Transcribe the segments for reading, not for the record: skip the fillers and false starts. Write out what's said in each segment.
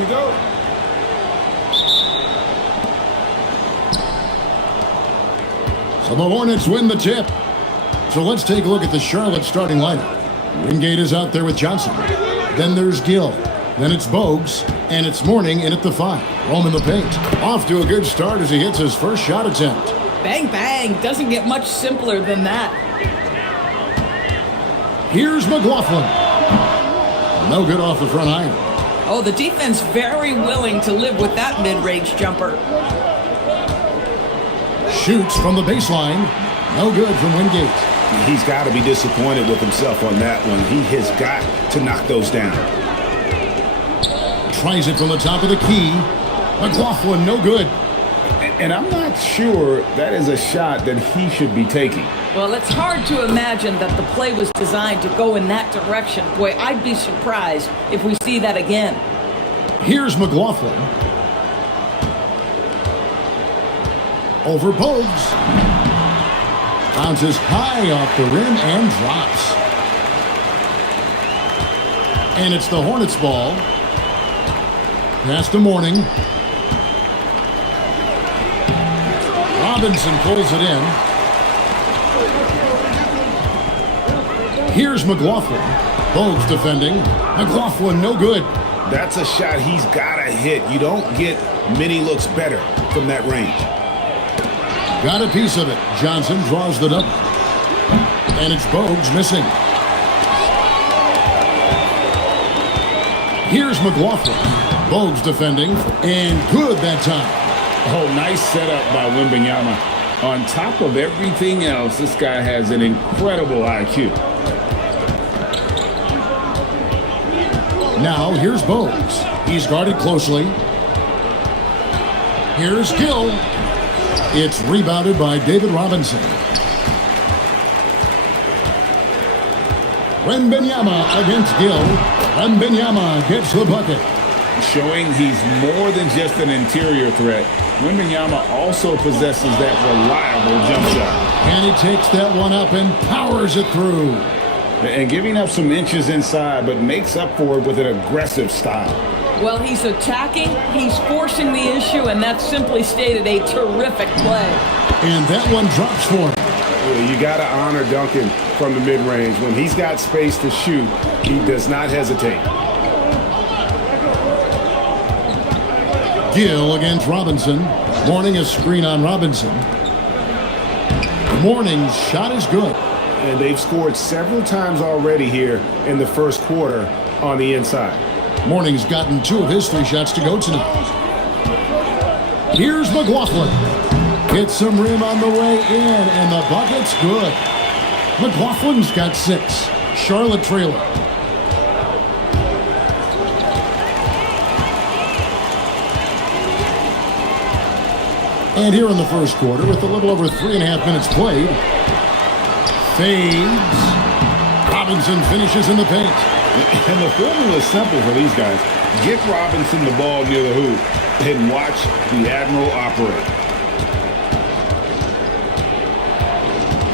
we go. So the Hornets win the tip. So let's take a look at the Charlotte starting lineup. Wingate is out there with Johnson. Then there's Gill. Then it's Bogues. And it's Mourning in at the 5. Roman the paint. Off to a good start as he hits his first shot attempt. Bang, bang. Doesn't get much simpler than that. Here's McLaughlin. No good off the front iron. Oh, the defense very willing to live with that mid-range jumper. Shoots from the baseline. No good from Wingate. He's got to be disappointed with himself on that one. He has got to knock those down. Tries it from the top of the key. McLaughlin, no good. And I'm not sure that is a shot that he should be taking. Well, it's hard to imagine that the play was designed to go in that direction. Boy, I'd be surprised if we see that again. Here's McLaughlin. Over Bogues. Bounces high off the rim and drops. And it's the Hornets ball. Pass to Mourning. Robinson pulls it in. Here's McLaughlin. Bogues defending. McLaughlin, no good. That's a shot he's got to hit. You don't get many looks better from that range. Got a piece of it. Johnson draws the double. And it's Bogues missing. Here's McLaughlin. Bogues defending. And good that time. Oh, nice setup by Wemby. On top of everything else, this guy has an incredible IQ. Now, here's Bogues. He's guarded closely. Here's Gill. It's rebounded by David Robinson. Wembenyama against Gill. Wembenyama gets the bucket. Showing he's more than just an interior threat. Wembenyama also possesses that reliable jump shot. And he takes that one up and powers it through. And giving up some inches inside, but makes up for it with an aggressive style. Well, he's attacking, he's forcing the issue, and that's simply stated a terrific play. And that one drops for him. Well, you got to honor Duncan from the mid-range. When he's got space to shoot, he does not hesitate. Gill against Robinson. Mourning a screen on Robinson. Mourning's shot is good. And they've scored several times already here in the first quarter on the inside. Mourning's gotten 2 of his 3 shots to go tonight. Here's McLaughlin. Gets some rim on the way in, and the bucket's good. McLaughlin's got 6. Charlotte trailer. And here in the first quarter, with a little over 3.5 minutes played, fades. Robinson finishes in the paint. And the formula is simple for these guys. Get Robinson the ball near the hoop and watch the Admiral operate.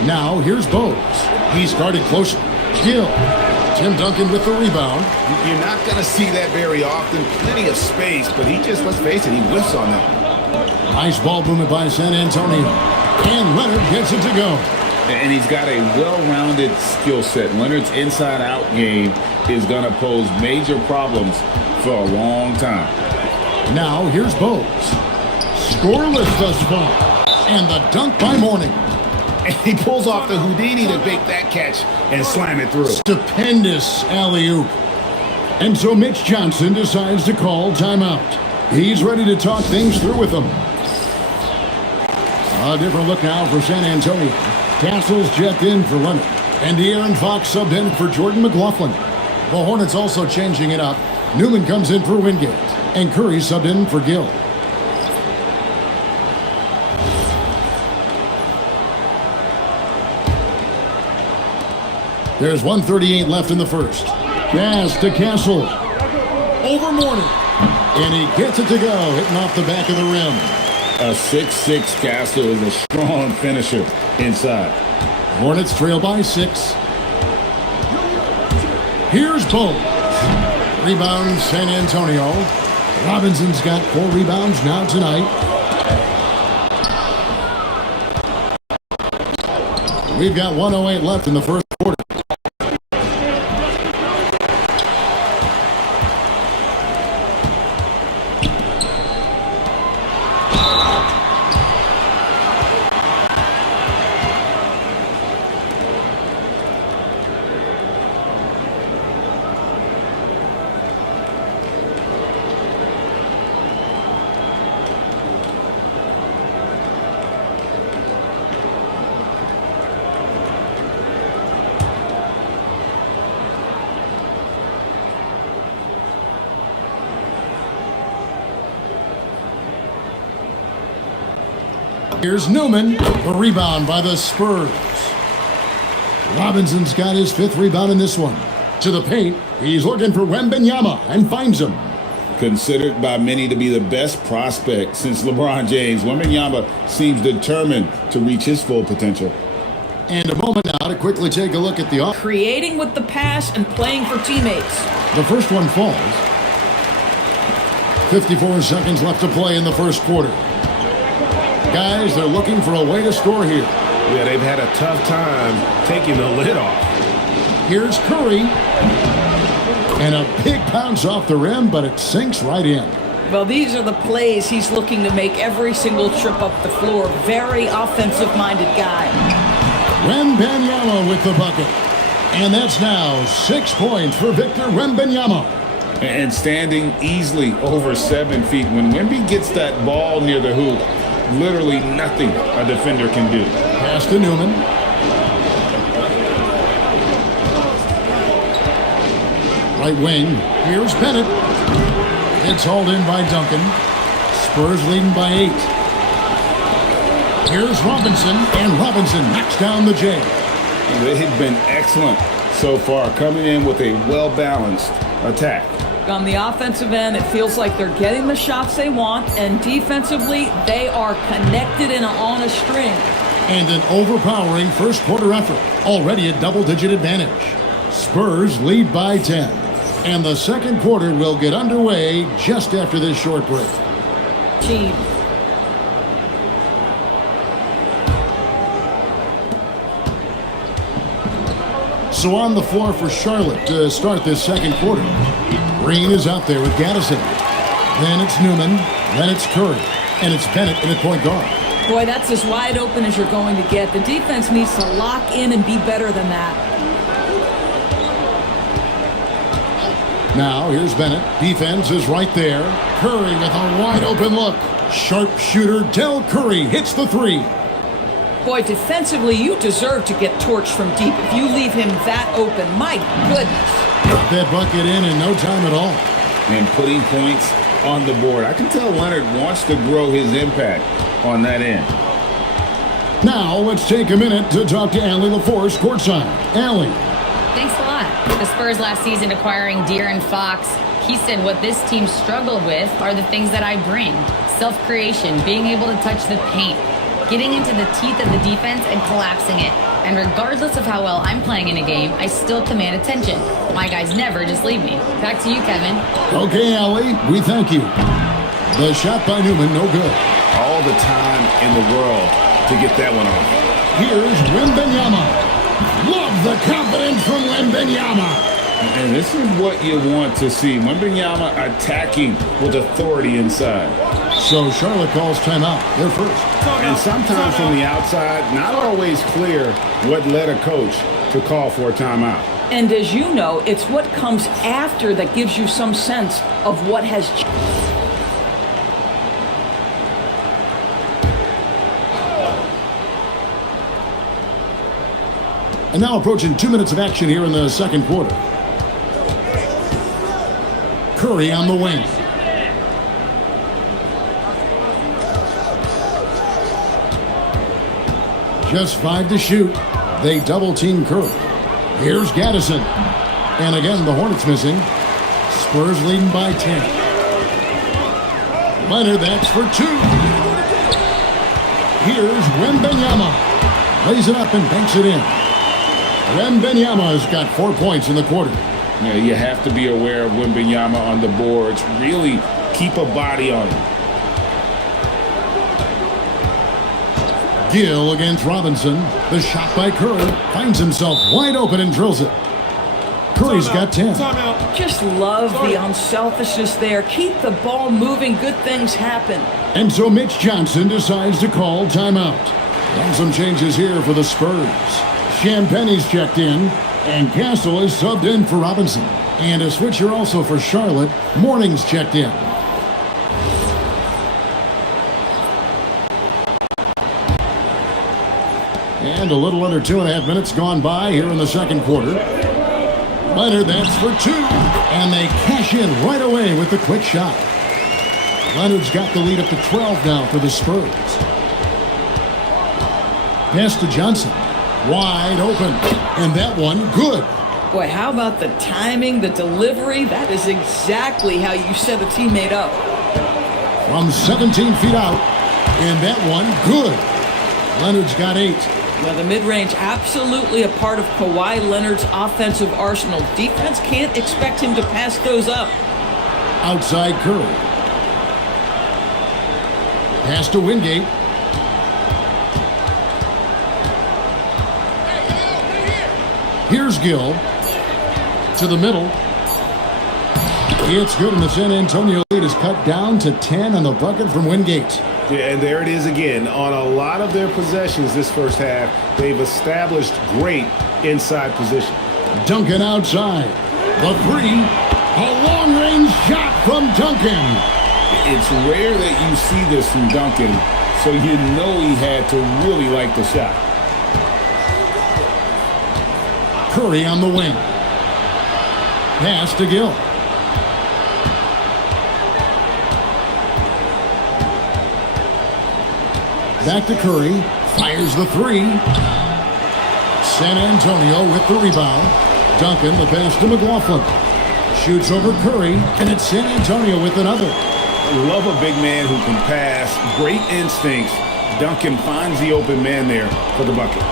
Now here's Bogues. He's guarded closer. Gill. Tim Duncan with the rebound. You're not going to see that very often. Plenty of space, but he just, let's face it, he whiffs on that. Nice ball movement by San Antonio. And Leonard gets it to go. And he's got a well-rounded skill set. Leonard's inside-out game is going to pose major problems for a long time. Now here's Bogues. Scoreless thus far. And the dunk by Mourning. And he pulls off the Houdini to make that catch and slam it through. Stupendous alley-oop. And so Mitch Johnson decides to call timeout. He's ready to talk things through with them. A different look now for San Antonio. Castles checked in for Leonard. And De'Aaron Fox subbed in for Jordan McLaughlin. The Hornets also changing it up. Newman comes in for Wingate. And Curry subbed in for Gill. There's 1:38 left in the first. Pass to Castle. Over Mourning. And he gets it to go, hitting off the back of the rim. A 6'6" Castle is a strong finisher inside. Hornets trail by 6. Here's Bogues. Rebound San Antonio. Robinson's got 4 rebounds now tonight. We've got 1:08 left in the first quarter. Here's Newman, the rebound by the Spurs. Robinson's got his 5th rebound in this one. To the paint, he's looking for Wembenyama and finds him. Considered by many to be the best prospect since LeBron James, Wembenyama seems determined to reach his full potential. And a moment now to quickly take a look at the offense. Creating with the pass and playing for teammates. The first one falls. 54 seconds left to play in the first quarter. Guys, they're looking for a way to score here. Yeah, they've had a tough time taking the lid off. Here's Curry. And a big bounce off the rim, but it sinks right in. Well, these are the plays he's looking to make every single trip up the floor. Very offensive-minded guy. Wembenyama with the bucket. And that's now 6 points for Victor Wembenyama. And standing easily over 7 feet. When Wemby gets that ball near the hoop, literally nothing a defender can do. Pass to Newman. Right wing. Here's Bennett. It's hauled in by Duncan. Spurs leading by 8. Here's Robinson, and Robinson knocks down the J. They've been excellent so far, coming in with a well-balanced attack. On the offensive end, it feels like they're getting the shots they want, and defensively, they are connected and on a string. And an overpowering first quarter effort, already a double-digit advantage. Spurs lead by 10. And the second quarter will get underway just after this short break. Team. So on the floor for Charlotte to start this second quarter. Green is out there with Gaddison. Then it's Newman. Then it's Curry. And it's Bennett in at point guard. Boy, that's as wide open as you're going to get. The defense needs to lock in and be better than that. Now, here's Bennett. Defense is right there. Curry with a wide open look. Sharpshooter Del Curry hits the 3. Boy, defensively, you deserve to get torched from deep if you leave him that open. My goodness. Put that bucket in no time at all. And putting points on the board. I can tell Leonard wants to grow his impact on that end. Now, let's take a minute to talk to Allie LaForce courtside. Allie. Thanks a lot. The Spurs last season acquiring De'Aaron Fox, he said what this team struggled with are the things that I bring. Self-creation, being able to touch the paint, getting into the teeth of the defense and collapsing it. And regardless of how well I'm playing in a game, I still command attention. My guys never just leave me. Back to you, Kevin. Okay, Allie, we thank you. The shot by Newman, no good. All the time in the world to get that one off. Here's Wembenyama. Love the confidence from Wembenyama. And this is what you want to see. Wembenyama attacking with authority inside. So Charlotte calls timeout. They're first. And sometimes from the outside, not always clear what led a coach to call for a timeout. And as you know, it's what comes after that gives you some sense of what has changed. And now approaching 2 minutes of action here in the second quarter. Curry on the wing. Just 5 to shoot. They double team Curry. Here's Gaddison. And again, the Hornets missing. Spurs leading by 10. Leonard, that's for 2. Here's Wembenyama. Lays it up and banks it in. Wembenyama has got 4 points in the quarter. You have to be aware of Wembenyama on the boards, really Keep a body on him. Gill against Robinson. The shot by Curry. Finds himself wide open and drills it. Curry's got 10. Just love the unselfishness there. Keep the ball moving. Good things happen. And so Mitch Johnson decides to call timeout. And some changes here for the Spurs. Champagne's checked in, and Castle is subbed in for Robinson. And a switcher also for Charlotte. Mourning's checked in. And a little under 2.5 minutes gone by here in the second quarter. Leonard, that's for 2. And they cash in right away with the quick shot. Leonard's got the lead up to 12 now for the Spurs. Pass to Johnson. Wide open. And that one, good. Boy, how about the timing, the delivery? That is exactly how you set a teammate up. From 17 feet out. And that one, good. Leonard's got 8. Well, the mid-range absolutely a part of Kawhi Leonard's offensive arsenal. Defense can't expect him to pass those up. Outside Curry. Pass to Wingate. Here's Gill. To the middle. It's good, and the San Antonio lead is cut down to 10 on the bucket from Wingate. Yeah, and there it is again. On a lot of their possessions this first half, they've established great inside position. Duncan outside. The 3. A long-range shot from Duncan. It's rare that you see this from Duncan, so you know he had to really like the shot. Curry on the wing. Pass to Gill. Back to Curry. Fires the 3. San Antonio with the rebound. Duncan, the pass to McLaughlin. Shoots over Curry, and it's San Antonio with another. Love a big man who can pass. Great instincts. Duncan finds the open man there for the bucket.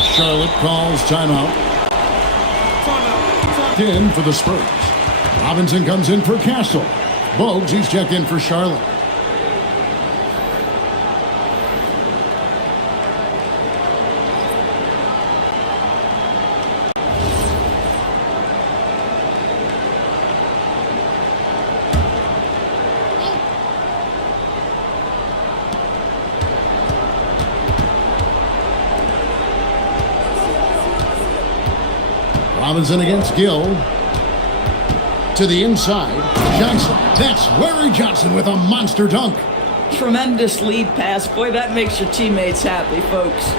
Charlotte calls timeout. 10 for the Spurs. Robinson comes in for Castle. Bogues, he's checked in for Charlotte. Robinson against Gill. To the inside. Johnson. That's Larry Johnson with a monster dunk. Tremendous lead pass. Boy, that makes your teammates happy, folks.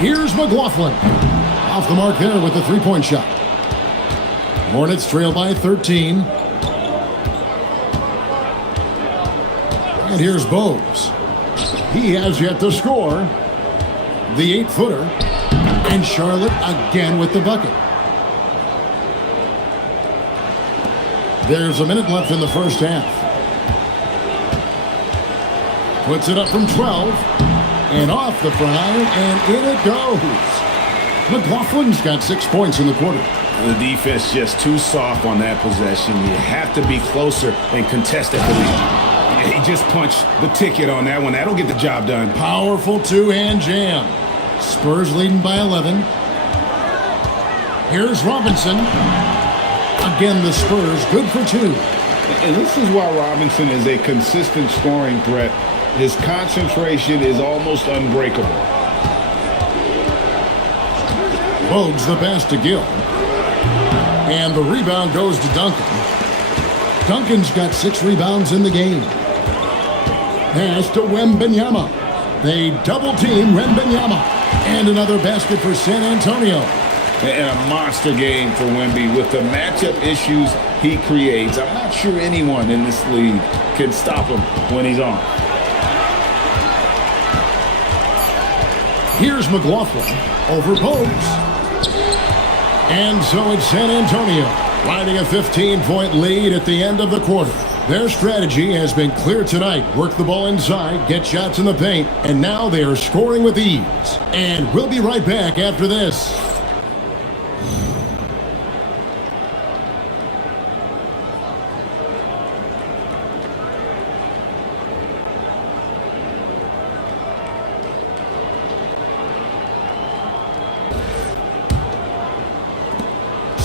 Here's McLaughlin. Off the mark there with the three-point shot. Hornets trail by 13. And here's Bogues. He has yet to score. The 8-footer. And Charlotte again with the bucket. There's a minute left in the first half. Puts it up from 12. And off the front iron, and in it goes. McLaughlin's got 6 points in the quarter. The defense just too soft on that possession. You have to be closer and contest it for the. He just punched the ticket on that one. That'll get the job done. Powerful two-hand jam. Spurs leading by 11. Here's Robinson. Again, the Spurs good for 2. And this is why Robinson is a consistent scoring threat. His concentration is almost unbreakable. Bogues the pass to Gill. And the rebound goes to Duncan. Duncan's got 6 rebounds in the game. Pass to Wembenyama. They double-team Wembenyama. And another basket for San Antonio. And a monster game for Wemby with the matchup issues he creates. I'm not sure anyone in this league can stop him when he's on. Here's McLaughlin over Bogues. And so it's San Antonio riding a 15-point lead at the end of the quarter. Their strategy has been clear tonight. Work the ball inside, get shots in the paint, and now they are scoring with ease. And we'll be right back after this.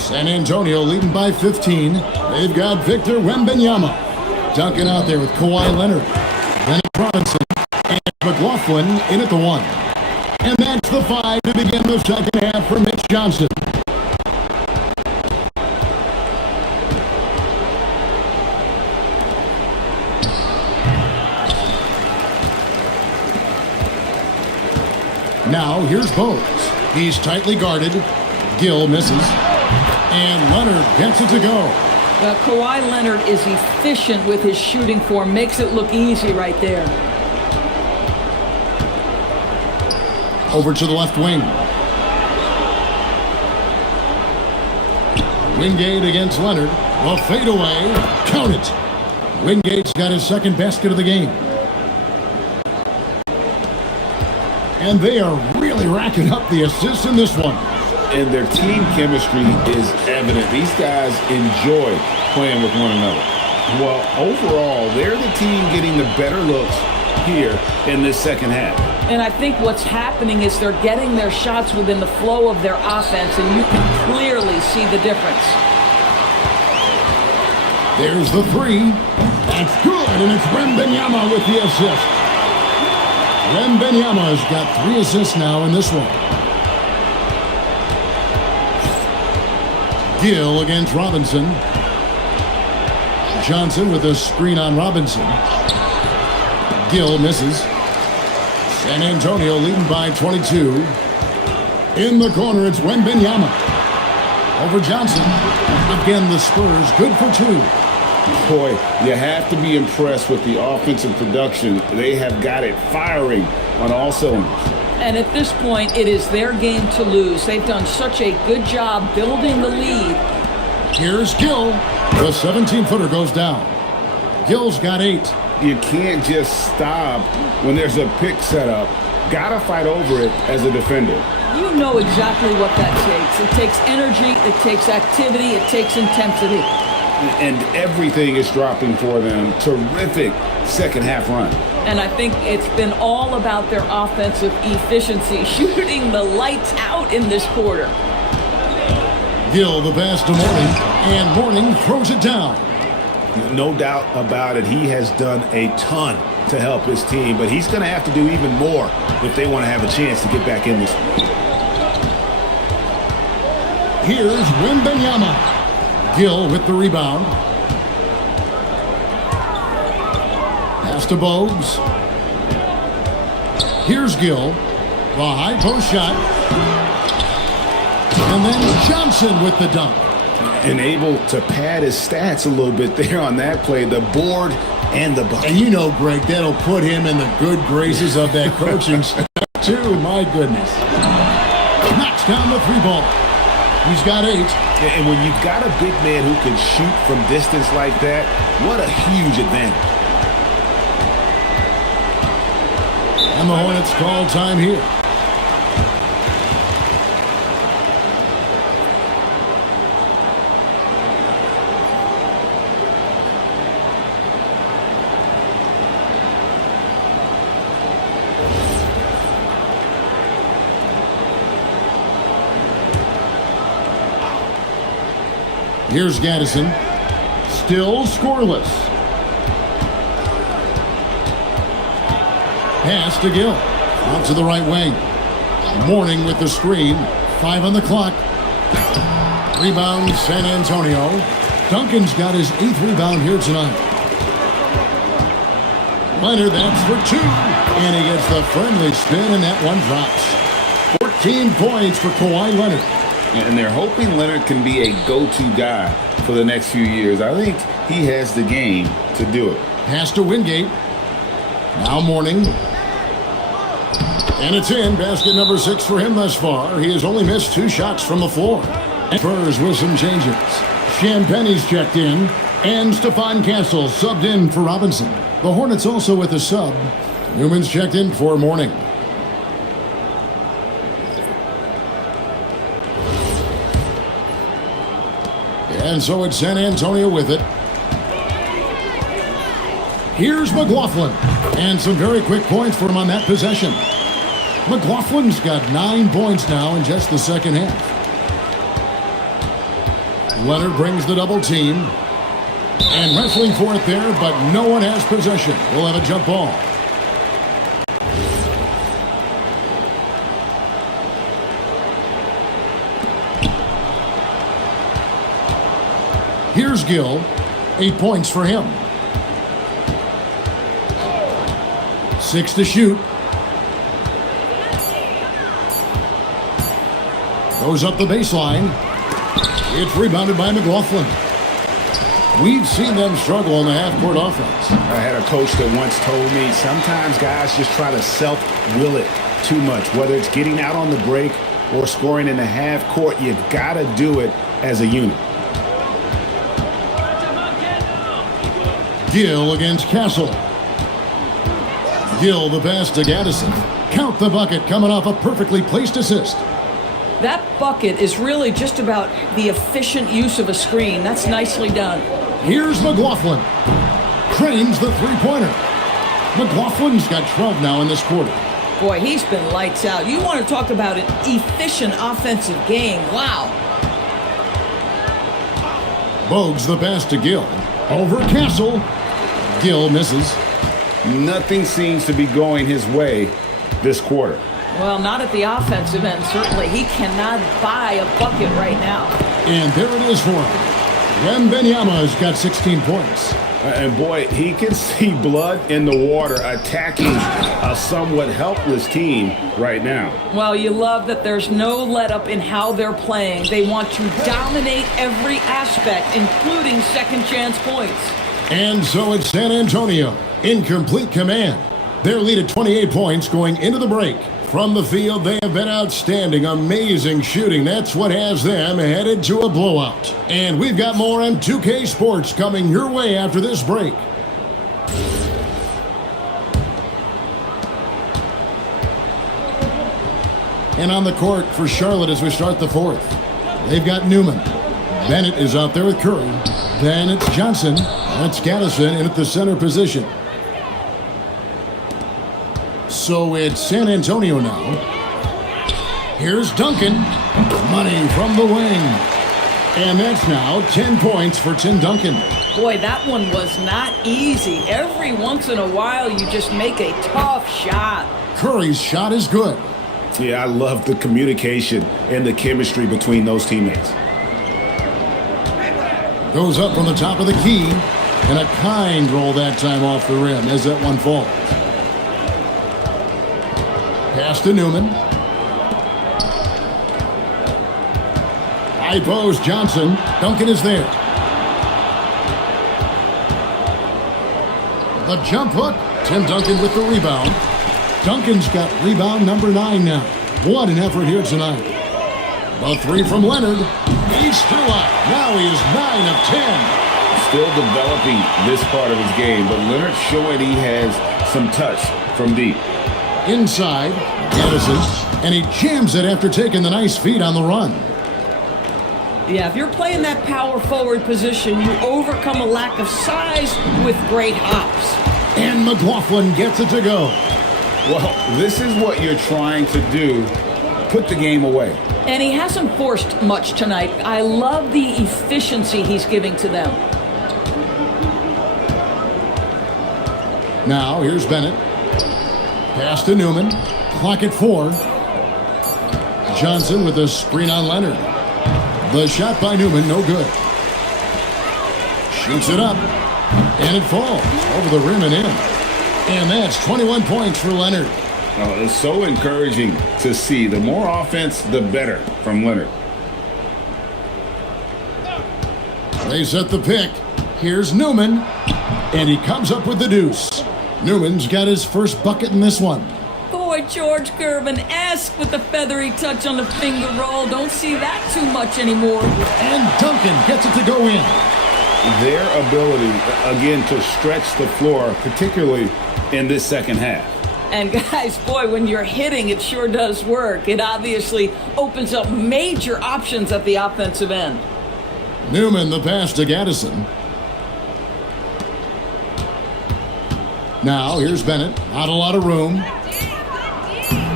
San Antonio leading by 15. They've got Victor Wembanyama. Duncan out there with Kawhi Leonard. Then it's Robinson and McLaughlin in at the 1. And that's the 5 to begin the second half for Mitch Johnson. Now here's Bogues. He's tightly guarded. Gill misses. And Leonard gets it to go. Kawhi Leonard is efficient with his shooting form. Makes it look easy right there. Over to the left wing. Wingate against Leonard. A fadeaway. Count it. Wingate's got his second basket of the game. And they are really racking up the assists in this one. And their team chemistry is evident. These guys enjoy playing with one another. Well, overall, they're the team getting the better looks here in this second half. And I think what's happening is they're getting their shots within the flow of their offense, and you can clearly see the difference. There's the 3. That's good, and it's Wembanyama with the assist. Wembanyama's got 3 assists now in this one. Gill against Robinson. Johnson with a screen on Robinson. Gill misses. San Antonio leading by 22. In the corner, it's Wembanyama. Over Johnson. Again, the Spurs good for 2. Boy, you have to be impressed with the offensive production. They have got it firing on all cylinders. And at this point, it is their game to lose. They've done such a good job building the lead. Here's Gill. The 17-footer goes down. Gill's got 8. You can't just stop when there's a pick set up. Gotta fight over it as a defender. You know exactly what that takes. It takes energy, it takes activity, it takes intensity. And everything is dropping for them. Terrific second half run. And I think it's been all about their offensive efficiency, shooting the lights out in this quarter. Gill the pass to Mourning, and Mourning throws it down. No doubt about it. He has done a ton to help his team, but he's going to have to do even more if they want to have a chance to get back in this. Here's Wembanyama. Gill with the rebound. Pass to Bogues. Here's Gill. The high post shot. And then Johnson with the dunk. And able to pad his stats a little bit there on that play. The board and the bucket. And you know, Greg, that'll put him in the good graces of that coaching staff, too. My goodness. Knocks down the 3-ball. He's got 8. And when you've got a big man who can shoot from distance like that, what a huge advantage. And the Hornets call time here. Here's Gaddison. Still scoreless. Pass to Gill. Out to the right wing. Mourning with the screen. 5 on the clock. Rebound San Antonio. Duncan's got his 8th rebound here tonight. Leonard, that's for 2. And he gets the friendly spin, and that one drops. 14 points for Kawhi Leonard. And they're hoping Leonard can be a go-to guy for the next few years. I think he has the game to do it. Pass to Wingate. Now Mourning. And it's in. Basket number 6 for him thus far. He has only missed 2 shots from the floor. And Spurs with some changes. Champagne's checked in. And Stephon Castle subbed in for Robinson. The Hornets also with a sub. Newman's checked in for Mourning. And so it's San Antonio with it. Here's McLaughlin. And some very quick points for him on that possession. McLaughlin's got 9 points now in just the second half. Leonard brings the double team. And wrestling for it there, but no one has possession. We'll have a jump ball. Here's Gill. 8 points for him. 6 to shoot. Goes up the baseline. It's rebounded by McLaughlin. We've seen them struggle in the half-court offense. I had a coach that once told me sometimes guys just try to self-will it too much. Whether it's getting out on the break or scoring in the half-court, you've got to do it as a unit. Gill against Castle. Gill the pass to Gaddison. Count the bucket coming off a perfectly placed assist. That bucket is really just about the efficient use of a screen. That's nicely done. Here's McLaughlin. Cranes the three-pointer. McLaughlin's got 12 now in this quarter. Boy, he's been lights out. You want to talk about an efficient offensive game. Wow. Bogues the pass to Gill. Over Castle. Gill misses. Nothing seems to be going his way this quarter. Well, not at the offensive end, certainly. He cannot buy a bucket right now. And there it is for him. Wembenyama's got 16 points. And boy, he can see blood in the water attacking a somewhat helpless team right now. Well, you love that there's no let-up in how they're playing. They want to dominate every aspect, including second-chance points. And so it's San Antonio in complete command. Their lead at 28 points going into the break. From the field, they have been outstanding, amazing shooting. That's what has them headed to a blowout. And we've got more on 2K Sports coming your way after this break. And on the court for Charlotte as we start the fourth. They've got Newman. Bennett is out there with Curry. Then it's Johnson. That's Gaddison in at the center position. So it's San Antonio now. Here's Duncan. Money from the wing. And that's now 10 points for Tim Duncan. Boy, that one was not easy. Every once in a while, you just make a tough shot. Curry's shot is good. Yeah, I love the communication and the chemistry between those teammates. Goes up from the top of the key. And a kind roll that time off the rim as that one falls. Pass to Newman. High post Johnson. Duncan is there. The jump hook. Tim Duncan with the rebound. Duncan's got rebound number 9 now. What an effort here tonight. The three from Leonard. He's still up. Now he is 9 of 10. Still developing this part of his game, but Leonard's showing he has some touch from deep. Inside, Gaddison, and he jams it after taking the nice feed on the run. Yeah, if you're playing that power forward position, you overcome a lack of size with great hops. And McLaughlin gets it to go. Well, this is what you're trying to do. Put the game away. And he hasn't forced much tonight. I love the efficiency he's giving to them. Now, here's Bennett. Pass to Newman. Clock at 4. Johnson with a screen on Leonard. The shot by Newman, no good. Shoots it up. And it falls over the rim and in. And that's 21 points for Leonard. Oh, it's so encouraging to see. The more offense, the better from Leonard. They set the pick. Here's Newman. And he comes up with the deuce. Newman's got his first bucket in this one. Boy, George Gervin-esque with the feathery touch on the finger roll. Don't see that too much anymore. And Duncan gets it to go in. Their ability, again, to stretch the floor, particularly in this second half. And guys, boy, when you're hitting, it sure does work. It obviously opens up major options at the offensive end. Newman the pass to Gaddison. Now, here's Bennett. Not a lot of room.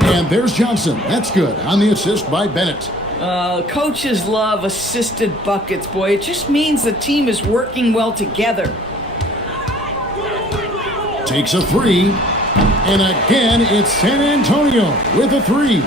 And there's Johnson. That's good on the assist by Bennett. Coaches love assisted buckets, boy. It just means the team is working well together. Takes a three. And again, it's San Antonio with a three.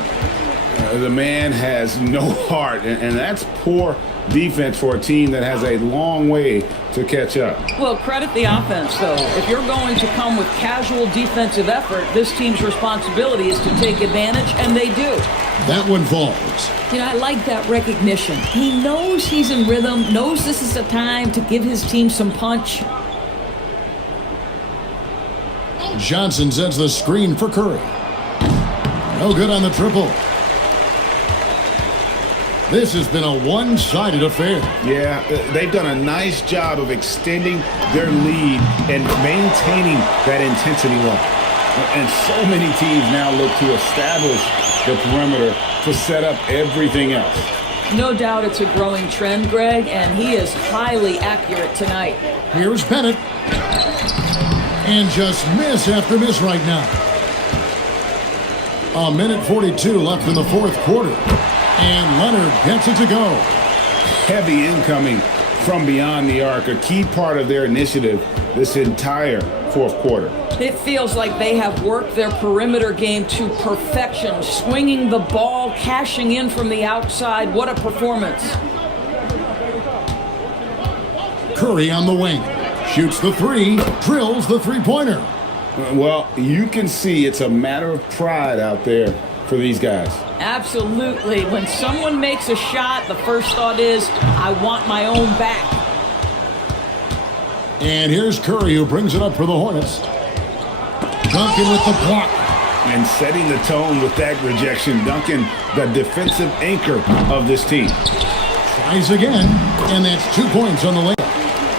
The man has no heart, and that's poor defense for a team that has a long way to catch up. Well, credit the offense, though. If you're going to come with casual defensive effort, this team's responsibility is to take advantage, and they do. That one falls. You know, I like that recognition. He knows he's in rhythm, knows this is the time to give his team some punch. Johnson sets the screen for Curry. No good on the triple. This has been a one-sided affair. Yeah, they've done a nice job of extending their lead and maintaining that intensity level. And so many teams now look to establish the perimeter to set up everything else. No doubt it's a growing trend, Greg, and he is highly accurate tonight. Here's Bennett. And just miss after miss right now. A minute 42 left in the fourth quarter. And Leonard gets it to go. Heavy incoming from beyond the arc, a key part of their initiative this entire fourth quarter. It feels like they have worked their perimeter game to perfection, swinging the ball, cashing in from the outside. What a performance. Curry on the wing. Shoots the three, drills the three-pointer. Well, you can see it's a matter of pride out there for these guys. Absolutely. When someone makes a shot, the first thought is, I want my own back. And here's Curry, who brings it up for the Hornets. Duncan with the block. And setting the tone with that rejection. Duncan, the defensive anchor of this team. Tries again, and that's 2 points on the layup.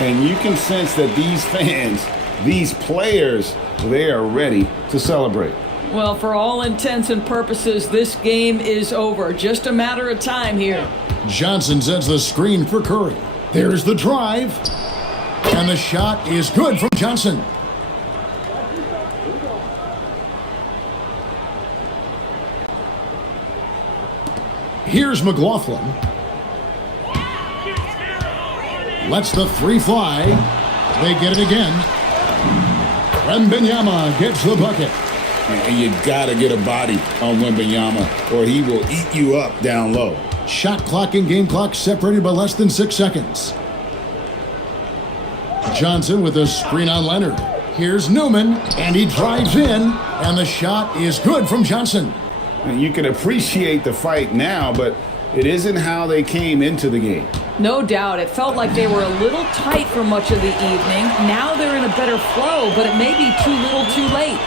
And you can sense that these fans, these players, they are ready to celebrate. Well, for all intents and purposes, this game is over. Just a matter of time here. Johnson sets the screen for Curry. There's the drive. And the shot is good from Johnson. Here's McLaughlin. Lets the three fly. They get it again. Wemby gets the bucket. And you got to get a body on Wemby, or he will eat you up down low. Shot clock and game clock separated by less than 6 seconds. Johnson with a screen on Leonard. Here's Newman, and he drives in, and the shot is good from Johnson. And you can appreciate the fight now, but it isn't how they came into the game. No doubt. It felt like they were a little tight for much of the evening. Now they're in a better flow, but it may be too little too late.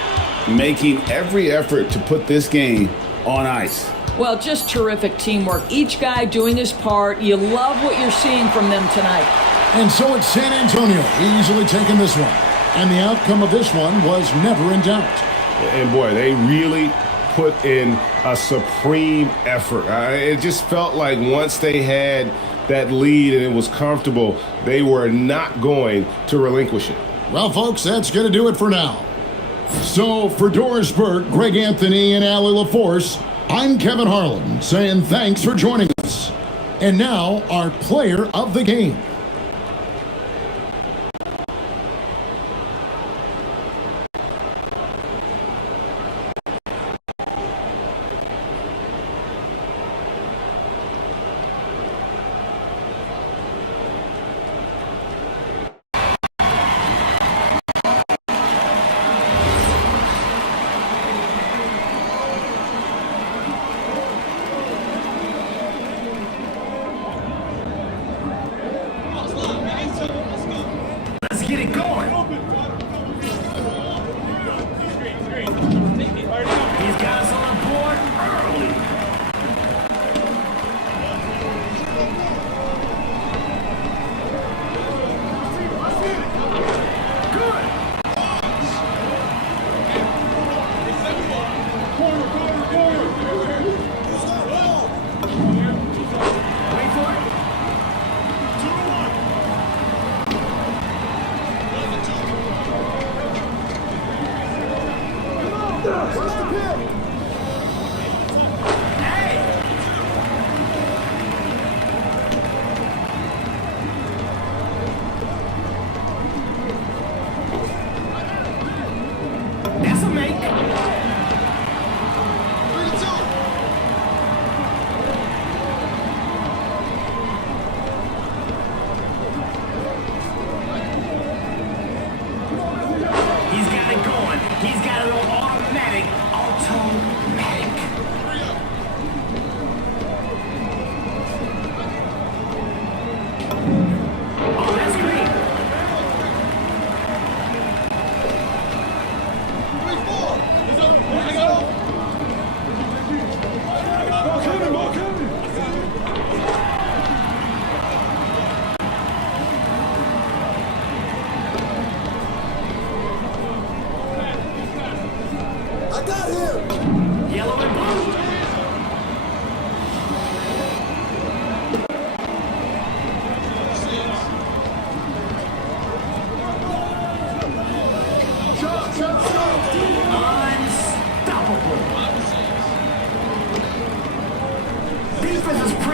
Making every effort to put this game on ice. Well, just terrific teamwork. Each guy doing his part. You love what you're seeing from them tonight. And so it's San Antonio easily taking this one. And the outcome of this one was never in doubt. And boy, they really put in a supreme effort. It just felt like once they had that lead and it was comfortable, they were not going to relinquish it. Well, folks, that's going to do it for now. So for Doris Burke, Greg Anthony, and Allie LaForce, I'm Kevin Harlan saying thanks for joining us. And now, our player of the game.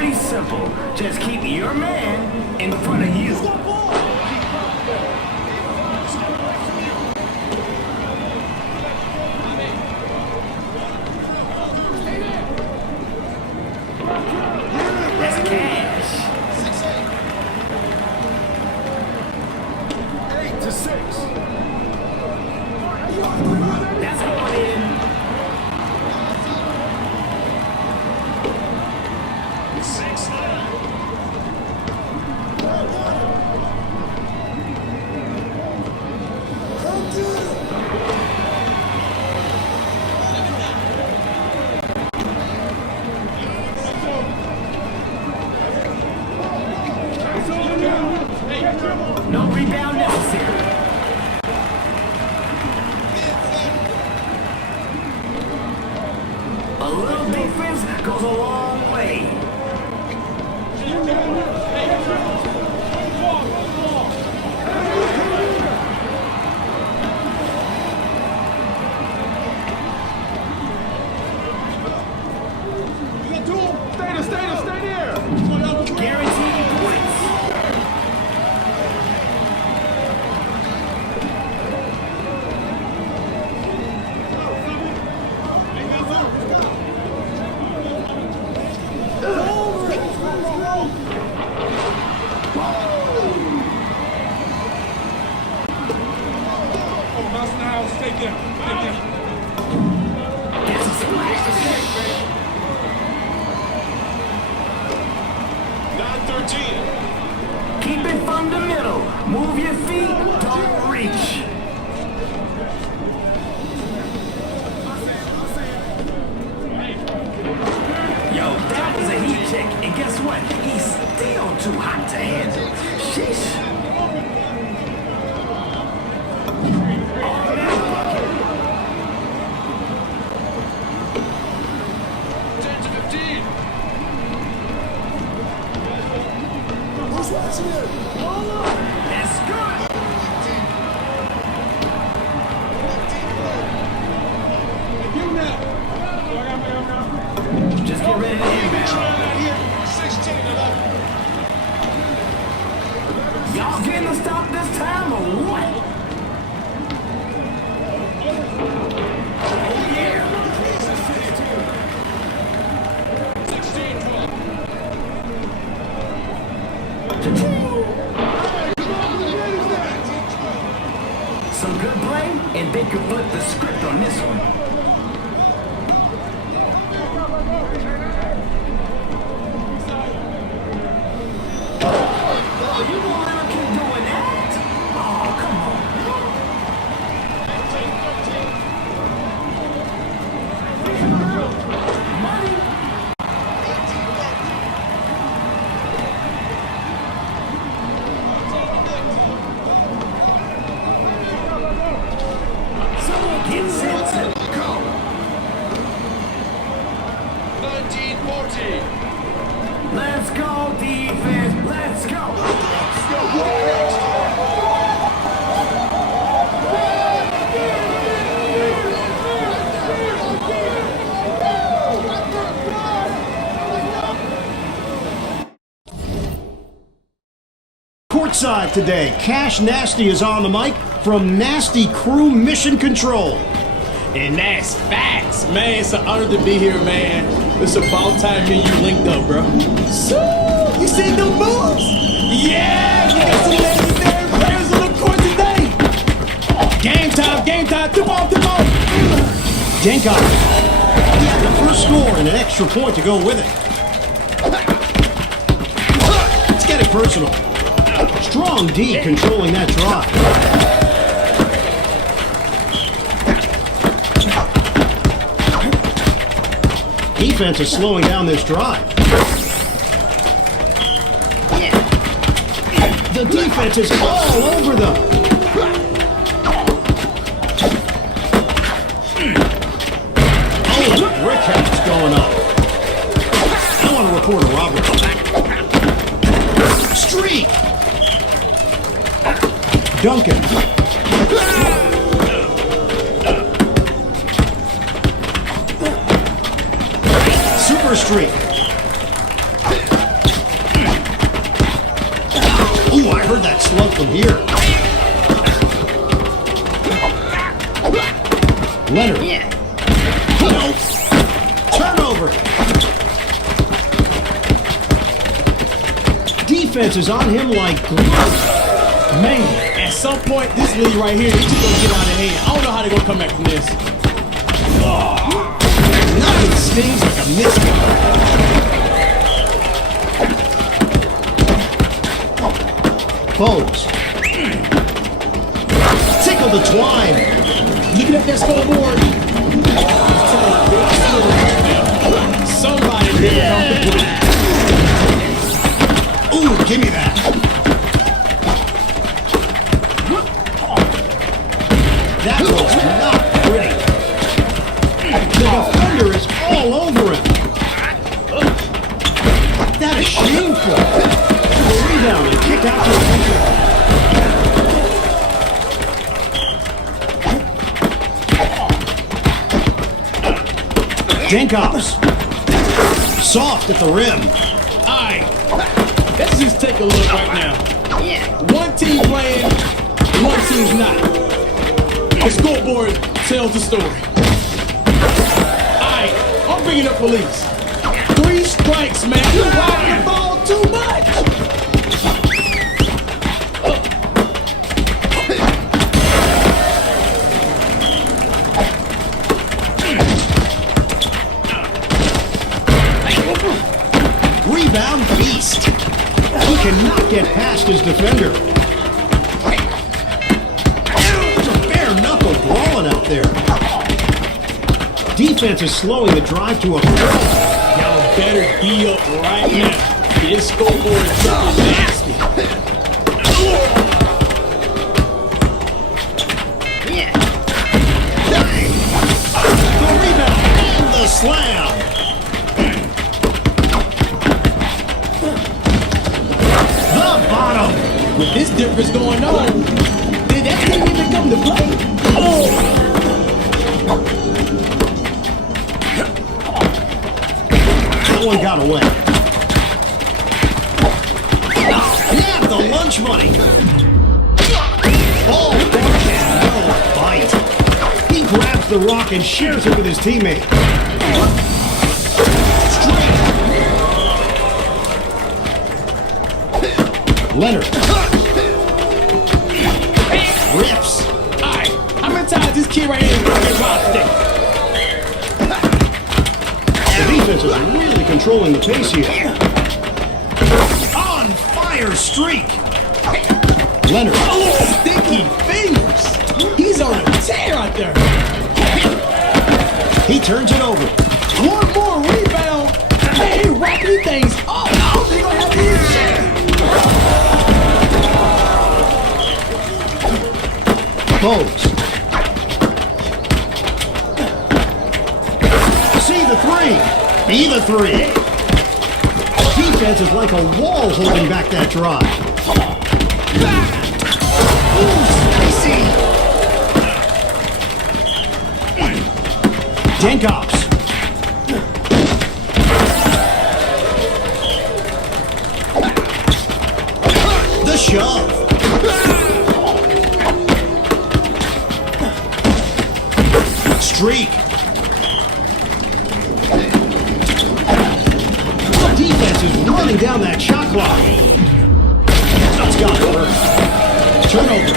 pretty simple. Just keep your man in front of you. That's cash. 8 to 6. That's going in. 6-9. No rebound necessary. A little defense goes a long way. Stay there. Guaranteed points. That's a splash. 9-13. Keep it fundamental. Move your feet. Don't reach. Yo, that was a heat check. And guess what? He's still too hot to handle. Sheesh. That's good. Just get ready to inbound. 16-11. Y'all getting the stop this time or what? Oh yeah. 16-12. Some good play, and they could flip the script on this one. Oh, you won't let him keep doing that? Oh, come on. Money. Someone get set to go. 19-14. Let's go, defense. Let's go. Courtside today, Cash Nasty is on the mic from Nasty Crew Mission Control. And that's facts, man. It's an honor to be here, man. It's about time me and you linked up, bro. So, you see the moves? Yeah, we got some legendary players on the court today. Game time, tip off. Duncan. He had the first score and an extra point to go with it. Let's get it personal. Strong D controlling that drive. Defense is slowing down this drive. The defense is all over them. Oh, the brick house going up. I want to report a robbery. Streak. Duncan. Super streak. heard that slug from here. Leonard. Nope. Turnover. Defense is on him like glue. Man, at some point, this league right here, it's just gonna get out of hand. I don't know how they're gonna come back from this. Nothing stings like a missed one. Bogues. Tickle the twine. Looking at that scoreboard. Somebody there. Ooh, give me that. That was not pretty. The defender is all over him. That is shameful. Rebound and kick out to the Jenkins. Soft at the rim. Alright, let's just take a look right now. One team playing, one team's not. The scoreboard tells the story. Alright, I'm bringing up police. 3 strikes, man. You rock the ball too much. Rebound beast. He cannot get past his defender. It's a bare knuckle brawling out there. Defense is slowing the drive to a crawl. Y'all better be up right now. This scoreboard is looking nasty. The rebound and the slam. The bottom. With this difference going on, did that team even come to play? That one got away. Yeah, the lunch money. Ball Duncan, no bite. He grabs the rock and shares it with his teammate. Straight. Leonard. Rips. Alright, how many times this kid right here is gonna get robbed today? The defense is really controlling the pace here. On fire streak. Leonard. Oh, stinky fingers. He's on a tear out there. He turns it over. One more rebound. Man, he wrapping these things up. Oh, they're gonna have to eat shit. Bogues. See the three. Be the three. Defense is like a wall holding back that drive. Ooh, spicy. Jenkins. The shove. Streak. The defense is running down that shot clock. That's got to work. Turnover.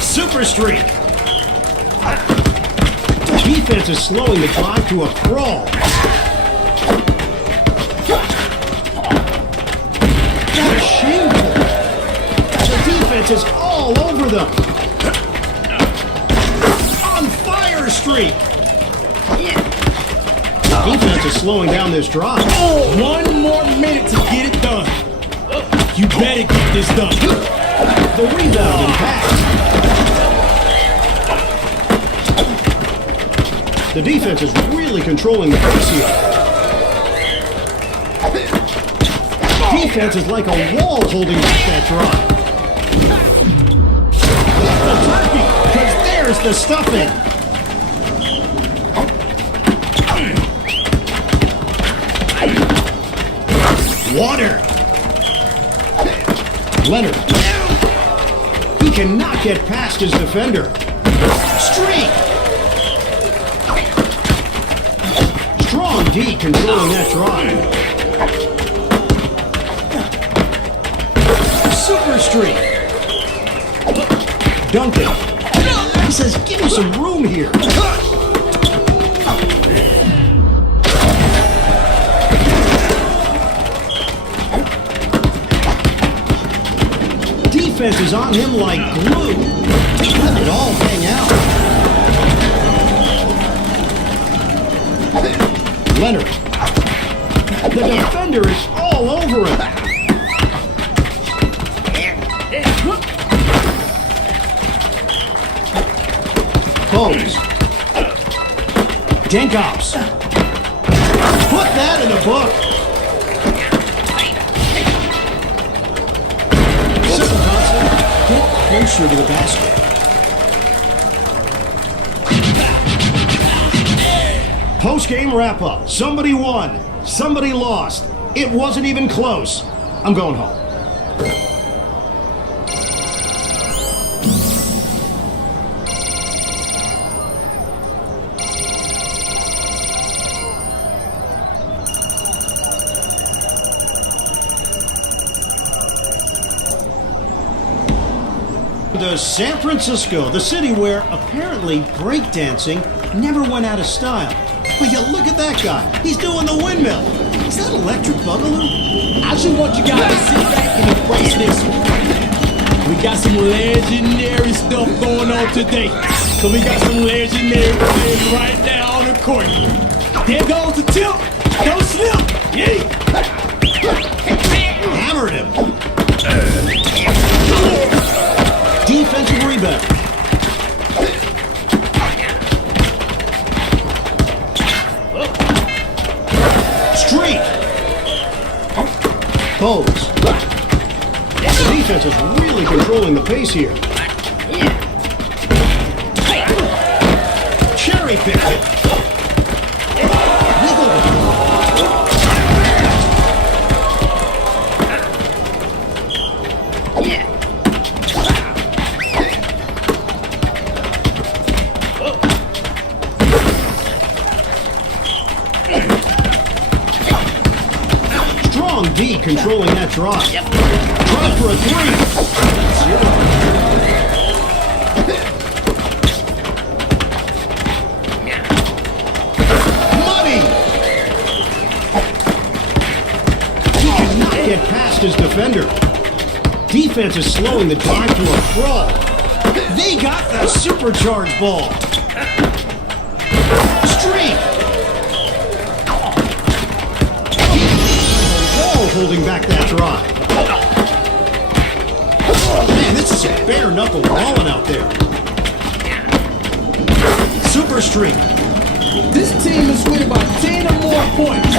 Super streak. The defense is slowing the drive to a crawl. That is shameful. The defense is all over them. On fire streak. The defense is slowing down this drive. One more minute to get it done. You better get this done. The rebound and pass. The defense is really controlling the pace here. Defense is like a wall holding back that drive. The turkey, because there's the stuffing. Water. Leonard. He cannot get past his defender. Streak. Strong D controlling that drive. Super streak. Duncan. He says, give me some room here. Defense is on him like glue. Let it all hang out. Leonard. The defender is all over him. Bogues. Dinkops. Put that in the book. Simple concept. Get closer to the basket. Post-game wrap-up. Somebody won. Somebody lost. It wasn't even close. I'm going home. To San Francisco, the city where apparently breakdancing never went out of style. But you look at that guy. He's doing the windmill. Is that electric boogaloo? I just want you guys to sit back and embrace this. We got some legendary stuff going on today. So we got some legendary players right now on the court. There goes the tip. Don't slip. Yeah. Hammered him. Defensive rebound. Streak. Bogues. The defense is really controlling the pace here. Cherry pick it. Wiggle it. D controlling that drive. Try for a three. Money. He cannot get past his defender. Defense is slowing the drive to a crawl. They got the supercharged ball. Streak. Holding back that drive. Man, this is a bare knuckle balling out there. Super streak. This team is winning by 10 or more points.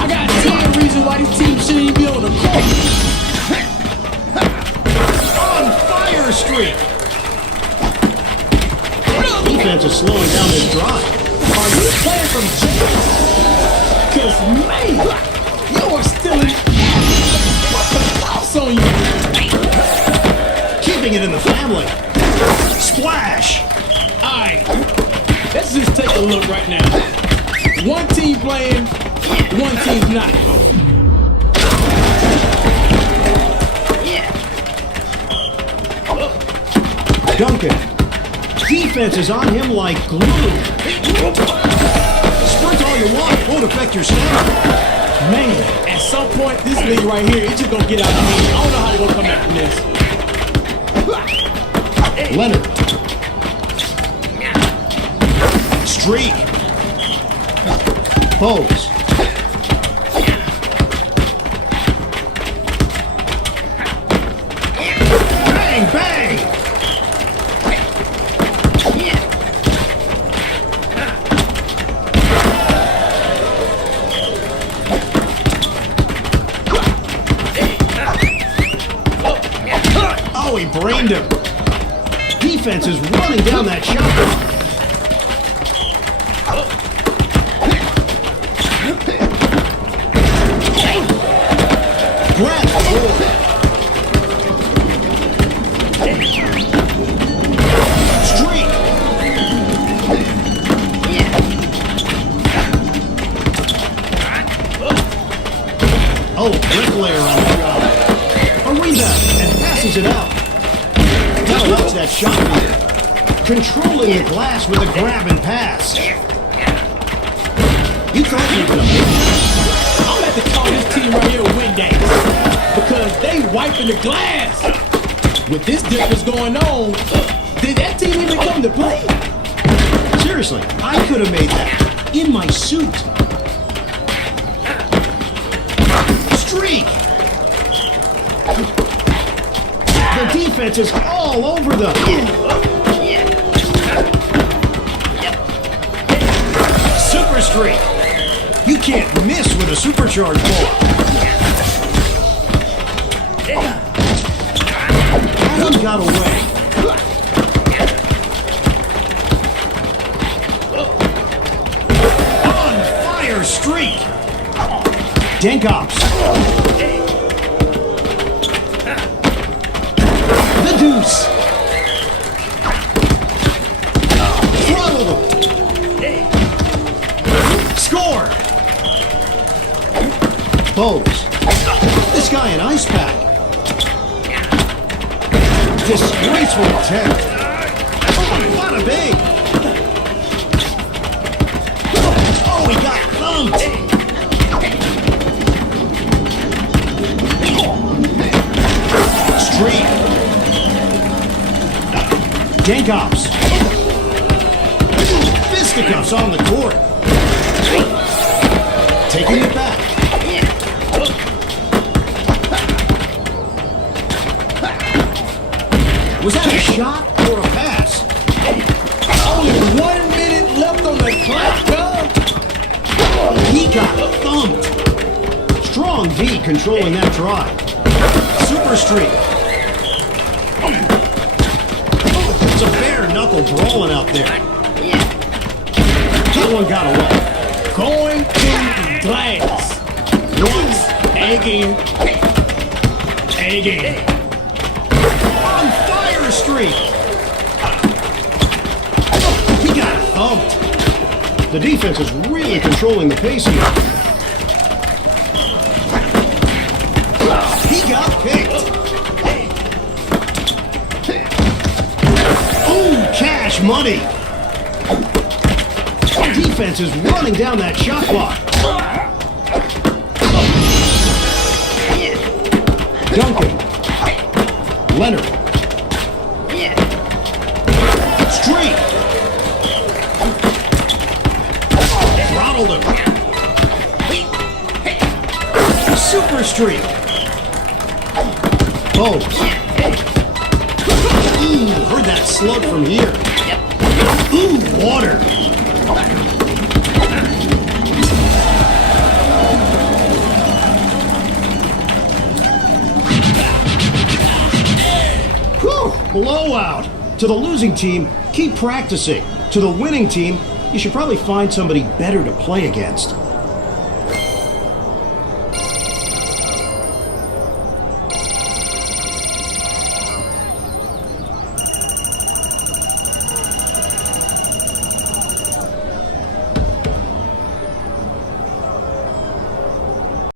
I got 10 reasons why this team shouldn't even be on the court. On fire streak. Defense is slowing down this drive. Are you playing from jail? Because, man, you are still in. On you. Keeping it in the family. Splash. Alright. Let's just take a look right now. One team playing, one team's not. Duncan. Defense is on him like glue. Sprint all you want. Won't affect your stamina. Man, at some point, this league right here, it's just gonna get out of hand. I don't know how they're gonna come back from this. Leonard. Streak. Bogues. Bang, bang! Oh, he brained him. Defense is running down that shot. Oh, bricklayer on the job. A rebound and passes it out. Gotta watch that shot meter. Controlling the glass with a grab and pass. You thought you were going to make that? I'm about to call this team right here win days because they wiping the glass. With this difference going on, did that team even come to play? Seriously, I could have made that in my suit. Streak! The defense is all over them. Super streak! You can't miss with a supercharged ball. That one got away. On fire streak! Dankops. The deuce. Throttle them. Score. Bogues. This guy an ice pack. Disgraceful attempt. Oh, bada bing. Oh, he got thumped. Streak. Dankops. Fisticuffs on the court. Taking it back. Was that a shot or a pass? Only 1 minute left on the clock, Cub. He got thumped. Strong D controlling that drive. Super streak. It's a bare knuckle brawling out there. That one got away. Going to glass. Once again. Again. On fire streak. He got thumped. The defense is really controlling the pace here. He got picked. Ooh, cash money. The defense is running down that shot clock. Duncan. Leonard. Streak. Throttled him. Super streak. Bogues. Ooh, heard that slug from here. Ooh, water. Whew, blowout. To the losing team, keep practicing. To the winning team, you should probably find somebody better to play against.